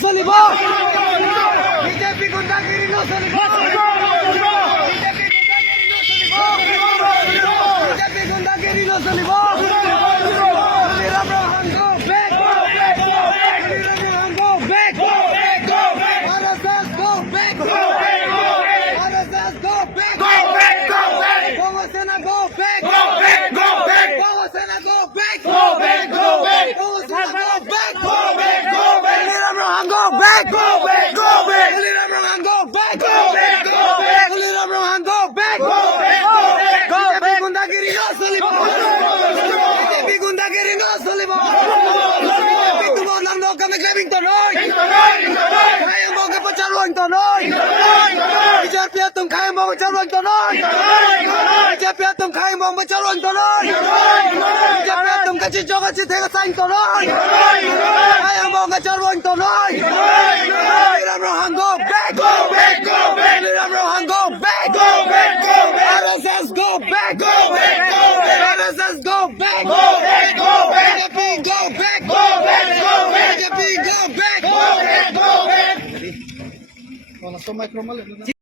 চলিব বিজেপি গুন্ডাগিরি নচলিব বিজেপি গুন্ডাগিরি নচলিব Kasi tega saing tonoy, ayaw mo nga charwang tonoy. Liram rohan go back, go back, go back. Liram rohan go back, go back, go back. RSS go back, go back, go back. RSS go back, go back, go back. BJP go back, go back, go back. BJP go back, go back, go back.